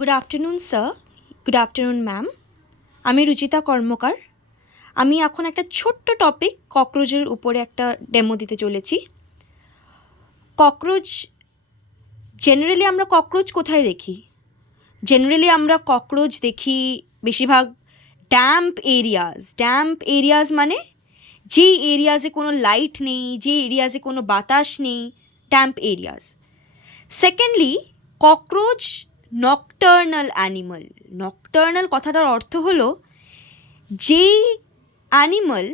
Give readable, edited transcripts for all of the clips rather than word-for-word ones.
Good afternoon sir, good afternoon ma'am. আমি রুচিতা কর্মকার। আমি এখন একটা ছোট্ট টপিক ককরোচের উপরে একটা ডেমো দিতে চলেছি। ককরোচ, জেনারেলি আমরা ককরোচ কোথায় দেখি? জেনারেলি আমরা ককরোচ দেখি বেশিরভাগ ড্যাম্প এরিয়াজ মানে যে এরিয়াজে কোনো লাইট নেই, যে এরিয়াজে কোনো বাতাস নেই, damp areas. Secondly, cockroach nocturnal animal. Nocturnal কথাটার অর্থ হলো যেই অ্যানিমাল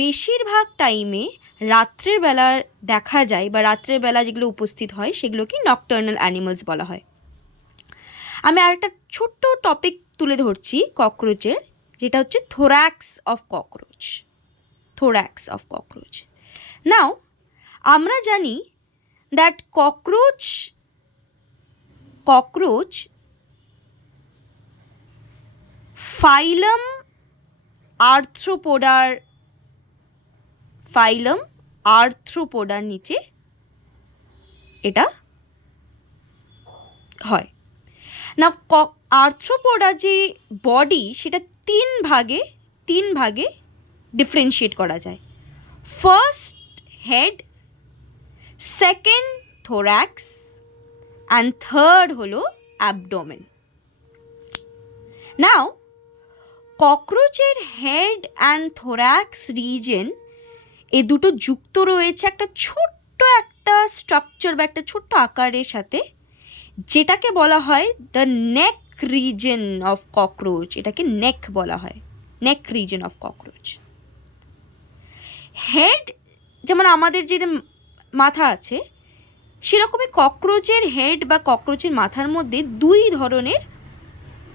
বেশিরভাগ টাইমে রাত্রের বেলা দেখা যায় বা রাত্রের বেলা যেগুলো উপস্থিত হয় সেগুলোকে নকটার্নাল অ্যানিমালস বলা হয়। আমি আরেকটা ছোট্ট টপিক তুলে ধরছি ককরোচের, যেটা হচ্ছে thorax of cockroach. Thorax of cockroach. Now আমরা জানি দ্যাট ককরোচ ফাইলাম আর্থ্রোপোডার নিচে এটা হয় না। আর্থ্রোপোডা যে বডি সেটা তিন ভাগে ডিফারেন্সিয়েট করা যায়। First head, second thorax and third হলো অ্যাবডোমেন। নাও ককরোচের হেড অ্যান্ড থোরাক্স রিজন এই দুটো যুক্ত রয়েছে একটা ছোট্ট একটা স্ট্রাকচার বা একটা ছোট্ট আকারের সাথে, যেটাকে বলা হয় the neck reason of cockroach. এটাকে নেক বলা হয়, নেক রিজন অফ ককরোচ। হেড যেমন আমাদের যে মাথা আছে, সেরকমই ককরোচের হেড বা ককরোচের মাথার মধ্যে দুই ধরনের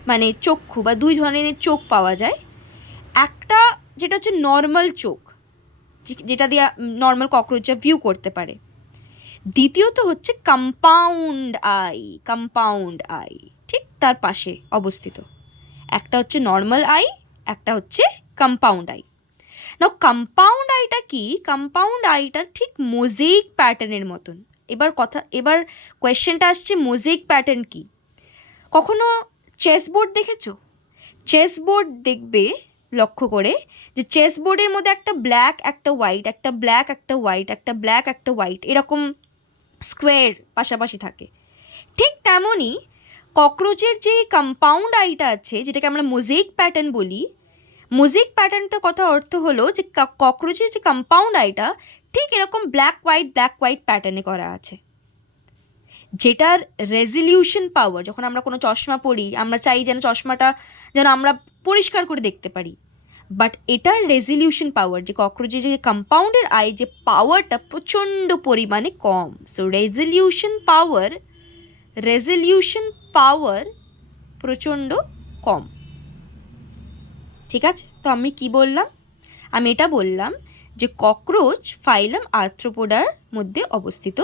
মানে চক্ষু বা দুই ধরনের চোখ পাওয়া যায়। একটা যেটা হচ্ছে নর্মাল চোখ, যেটা দিয়ে নর্মাল ককরোচরা ভিউ করতে পারে। দ্বিতীয়ত হচ্ছে কম্পাউন্ড আই, ঠিক তার পাশে অবস্থিত। একটা হচ্ছে নর্মাল আই, একটা হচ্ছে কম্পাউন্ড আই। না, কম্পাউন্ড আইটা কি? কম্পাউন্ড আইটা ঠিক মোজাইক প্যাটার্নের মতন। এবার কোয়েশ্চেনটা আসছে, মোজাইক প্যাটার্ন কি? কখনো চেসবোর্ড দেখেছো? চেসবোর্ড দেখবে লক্ষ্য করে যে চেসবোর্ডের মধ্যে একটা ব্ল্যাক একটা হোয়াইট, একটা ব্ল্যাক একটা হোয়াইট, একটা ব্ল্যাক একটা হোয়াইট, এরকম স্কোয়ার পাশাপাশি থাকে। ঠিক তেমনই ককরোচের যে কম্পাউন্ড আইটা আছে, যেটাকে আমরা মোজাইক প্যাটার্ন বলি, মোজাইক প্যাটার্নটা কথা অর্থ হলো যে ককরোচের যে কম্পাউন্ড আইটা ঠিক এরকম ব্ল্যাক হোয়াইট প্যাটার্নে করা আছে, যেটার রেজলিউশন পাওয়ার, যখন আমরা কোনো চশমা পরি আমরা চাই যেন চশমাটা যেন আমরা পরিষ্কার করে দেখতে পারি, বাট এটার রেজলিউশন পাওয়ার, যে ককরোচের যে কম্পাউন্ডের আই যে পাওয়ারটা প্রচণ্ড পরিমাণে কম। সো রেজলিউশন পাওয়ার প্রচণ্ড কম। ঠিক আছে, তো আমি কি বললাম? আমি এটা বললাম যে ককরোচ ফাইলাম আর্থ্রোপোডার মধ্যে অবস্থিত।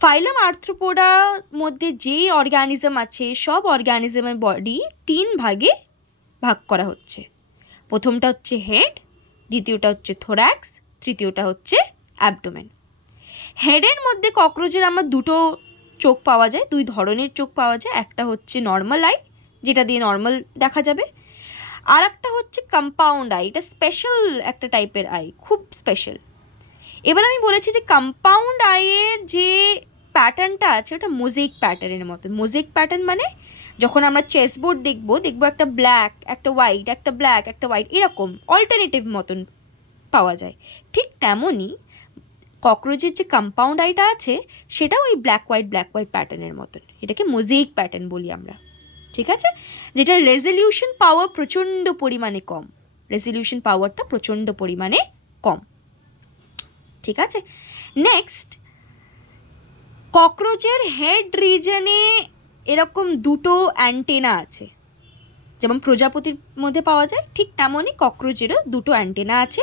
ফাইলাম আর্থ্রোপোডার মধ্যে যে অর্গানিজম আছে সব অর্গানিজমের বডি তিন ভাগে ভাগ করা হচ্ছে। প্রথমটা হচ্ছে হেড, দ্বিতীয়টা হচ্ছে থোরাক্স, তৃতীয়টা হচ্ছে অ্যাবডোমেন। হেডের মধ্যে ককরোচের আমার দুটো চোখ পাওয়া যায়, দুই ধরনের চোখ পাওয়া যায়। একটা হচ্ছে নর্মাল আই, যেটা দিয়ে নর্মাল দেখা যাবে, আর একটা হচ্ছে কম্পাউন্ড আই। এটা স্পেশাল একটা টাইপের আই, খুব স্পেশাল। এবার আমি বলেছি যে কম্পাউন্ড আইয়ের যে প্যাটার্নটা আছে ওটা মোজাইক প্যাটার্নের মতো। মোজাইক প্যাটার্ন মানে যখন আমরা চেসবোর্ড দেখবো একটা ব্ল্যাক একটা হোয়াইট, একটা ব্ল্যাক একটা হোয়াইট, এরকম অল্টারনেটিভ মতন পাওয়া যায়। ঠিক তেমনই ককরোচের যে কম্পাউন্ড আইটা আছে সেটাও ওই ব্ল্যাক হোয়াইট প্যাটার্নের মতন। এটাকে মোজাইক প্যাটার্ন বলি আমরা। ঠিক আছে, যেটার রেজলিউশন পাওয়ার প্রচণ্ড পরিমাণে কম, রেজলিউশন পাওয়ারটা প্রচণ্ড পরিমাণে কম। ঠিক আছে, নেক্সট, ককরোচের হেড রিজনে এরকম দুটো অ্যান্টেনা আছে। যেমন প্রজাপতির মধ্যে পাওয়া যায়, ঠিক তেমনই ককরোচেরও দুটো অ্যান্টেনা আছে।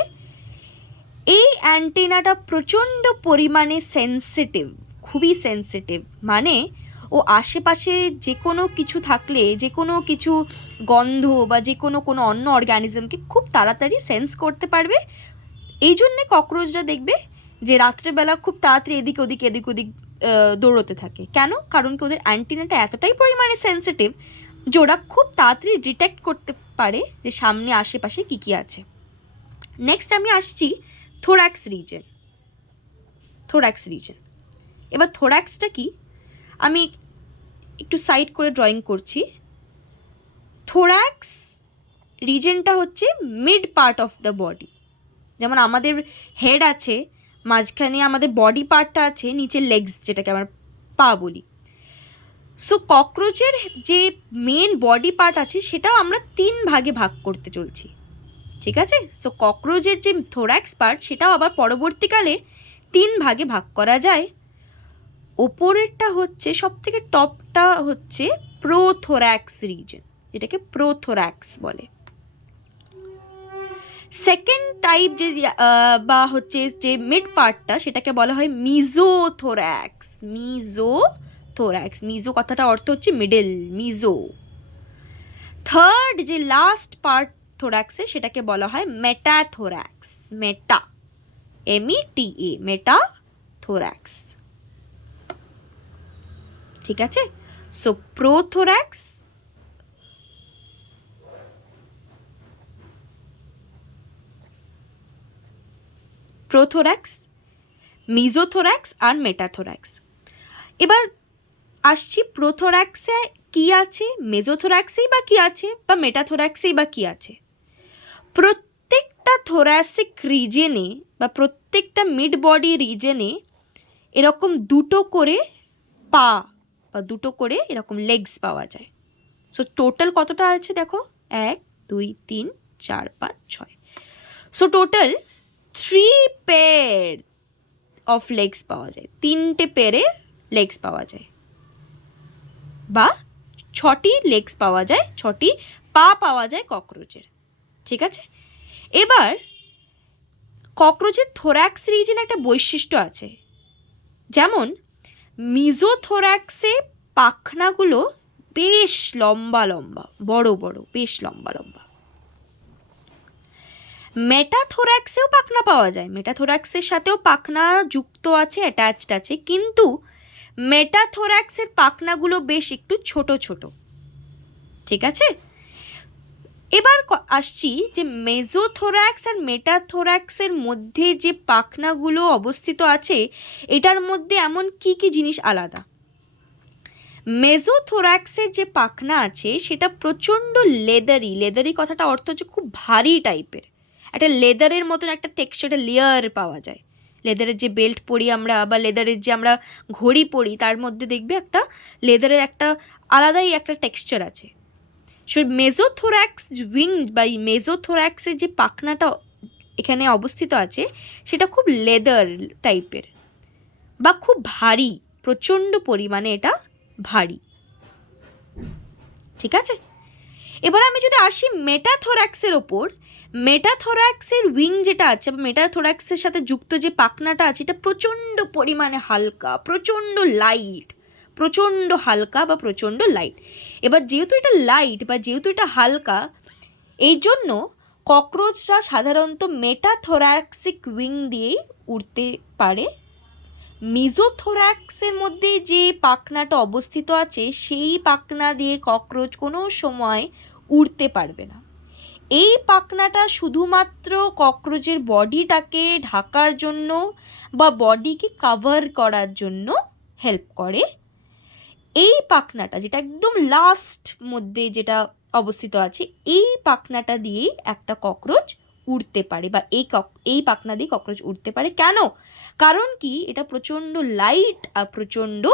এই অ্যান্টেনাটা প্রচণ্ড পরিমাণে সেন্সিটিভ, খুবই সেন্সিটিভ। মানে ও আশেপাশে যে কোনো কিছু থাকলে, যে কোনো কিছু গন্ধ বা যে কোনো অন্য অর্গানিজমকে খুব তাড়াতাড়ি সেন্স করতে পারবে। এই জন্যে ককরোচরা দেখবে যে রাত্রেবেলা খুব তাড়াতাড়ি এদিক ওদিক দৌড়তে থাকে। কেন? কারণ কি ওদের অ্যান্টিনাটা এতটাই পরিমাণে সেন্সিটিভ যে ওরা খুব তাড়াতাড়ি ডিটেক্ট করতে পারে যে সামনে আশেপাশে কী কী আছে। নেক্সট আমি আসছি থোরাক্স রিজন। এবার থোরাক্সটা কি আমি একটু সাইড করে ড্রয়িং করছি। থোরাক্স রিজনটা হচ্ছে mid part of the body. যেমন আমাদের হেড আছে, মাঝখানে আমাদের বডি পার্টটা আছে, নিচে লেগস যেটাকে আমরা পা বলি। সো ককরোচের যে মেন বডি পার্ট আছে সেটাও আমরা 3 ভাগে ভাগ করতে চলছি, ঠিক আছে? সো ককরোচের যে থোরাক্স পার্ট সেটাও আবার পরবর্তীকালে 3 ভাগে ভাগ করা যায়। ওপরেরটা হচ্ছে সবথেকে টপটা হচ্ছে প্রোথোরাক্স রিজন, যেটাকে প্রোথোরাক্স বলে। সেকেন্ড টাইপ যে বা হচ্ছে যে মিড পার্টটা সেটাকে বলা হয় মিজোথোরাক্স। মিজো কথাটা অর্থ হচ্ছে মিডল, মিজো। থার্ড যে লাস্ট পার্ট থোরাক্সের সেটাকে বলা হয় মেটাথোরাক্স। META, মেটাথোরাক্স, ঠিক আছে? সো প্রোথোরাক্স, মিজোথোরাক্স আর মেটাথোরাক্স। এবার আসছি প্রোথোরাক্সে কি আছে, মেজোথোরাক্সেই বা কি আছে, বা মেটাথোরাক্সেই বা কি আছে। প্রত্যেকটা থোরাসিক রিজনে বা প্রত্যেকটা মিড বডি রিজনে এরকম 2টো করে পা বা 2টো করে এরকম লেগস পাওয়া যায়। সো টোটাল কতটা আছে দেখো, 1 2 3 4 5 6। So total 3 pair of legs পাওয়া যায়, 3টে পেয়ারে লেগস পাওয়া যায়, বা 6টি লেগস পাওয়া যায়, 6টি পা পাওয়া যায় ককরোচের, ঠিক আছে? এবার ককরোচের থোরাক্স রিজনে একটা বৈশিষ্ট্য আছে, যেমন মিজোথোরাক্সে পাখনাগুলো বেশ লম্বা লম্বা, বড় বড়, বেশ লম্বা লম্বা। মেটাথোরাক্সেও পাখনা পাওয়া যায়, মেটাথোরাক্সের সাথেও পাখনা যুক্ত আছে, অ্যাটাচড আছে, কিন্তু মেটাথোরাক্সের পাখনাগুলো বেশ একটু ছোট ছোট, ঠিক আছে? এবার আসছি যে মেজোথোরাক্স আর মেটাথোরাক্সের মধ্যে যে পাখনাগুলো অবস্থিত আছে এটার মধ্যে এমন কি কি জিনিস আলাদা। মেজোথোরাক্সের যে পাখনা আছে সেটা প্রচণ্ড লেদারি কথাটা অর্থ হচ্ছে খুব ভারী টাইপের, একটা লেদারের মতন একটা টেক্সচার, লেয়ার পাওয়া যায়। লেদারের যে বেল্ট পরি আমরা বা লেদারের যে আমরা ঘড়ি পরি তার মধ্যে দেখবে একটা লেদারের একটা আলাদাই একটা টেক্সচার আছে। সো মেজোথোরাক্স উইং বা মেজোথোরাক্সের যে পাখনাটা এখানে অবস্থিত আছে সেটা খুব লেদার টাইপের বা খুব ভারী, প্রচণ্ড পরিমাণে এটা ভারী, ঠিক আছে? এবার আমি যদি আসি মেটাথোরাক্সের ওপর, মেটাথোরাক্সের উইং যেটা আছে বা মেটাথোরাক্সের সাথে যুক্ত যে পাখনাটা আছে এটা প্রচণ্ড পরিমাণে হালকা, প্রচণ্ড হালকা বা প্রচণ্ড লাইট। এবার যেহেতু এটা লাইট বা যেহেতু এটা হালকা, এই জন্য ককরোচরা সাধারণত মেটাথোরাক্সিক উইং দিয়েই উড়তে পারে। মিজোথোরাক্সের মধ্যে যে পাখনাটা অবস্থিত আছে সেই পাখনা দিয়ে ককরোচ কোনো সময় উড়তে পারবে না। এই পাখনাটা শুধুমাত্র ককরোচের বডিটাকে ঢাকার জন্য বা বডিকে কভার করার জন্য হেল্প করে। এই পাখনাটা যেটা একদম লাস্ট মধ্যে যেটা অবস্থিত আছে এই পাখনাটা দিয়েই একটা ককরোচ উড়তে পারে বা এই পাখনা দিয়ে ককরোচ উড়তে পারে। কেন? কারণ কি এটা প্রচণ্ড লাইট আর প্রচণ্ড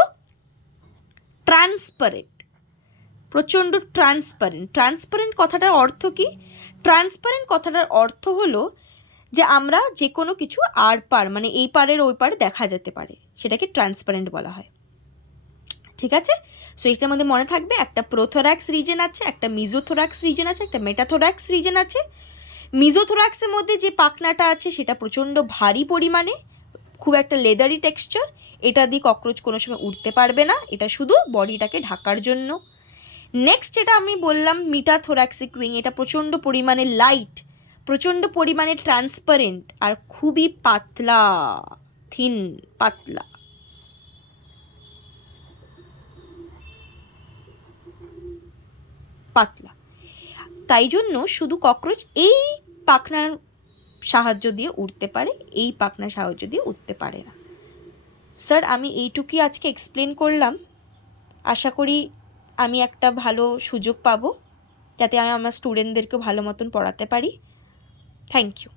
ট্রান্সপারেন্ট কথাটার অর্থ কি? ট্রান্সপারেন্ট কথাটার অর্থ হলো যে আমরা যে কোনো কিছু আর পার মানে এই পারের ওই পারে দেখা যেতে পারে, সেটাকে ট্রান্সপারেন্ট বলা হয়, ঠিক আছে? সো এটার মধ্যে মনে থাকবে একটা প্রোথোরাক্স রিজন আছে, একটা মিজোথোরাক্স রিজন আছে, একটা মেটাথোরাক্স রিজন আছে। মিজোথোরাক্সের মধ্যে যে পাখনাটা আছে সেটা প্রচণ্ড ভারী পরিমাণে, খুব একটা লেদারি টেক্সচার, এটা দিয়ে ককরোচ কোনো সময় উঠতে পারবে না, এটা শুধু বডিটাকে ঢাকার জন্য। নেক্সট যেটা আমি বললাম মেটাথোরাক্সিক উইং, এটা প্রচণ্ড পরিমাণে লাইট, প্রচণ্ড পরিমাণে ট্রান্সপারেন্ট আর খুবই পাতলা, পাতলা। পাতলা। তাই জন্য শুধু ককরোচ এই পাখনার সাহায্য দিয়ে উঠতে পারে, এই পাখনার সাহায্য দিয়ে উঠতে পারে না। স্যার, আমি এইটুকুই আজকে এক্সপ্লেন করলাম। আশা করি আমি একটা ভালো সুযোগ পাবো যাতে আমি আমার স্টুডেন্টদেরকেও ভালো মতন পড়াতে পারি। Thank you.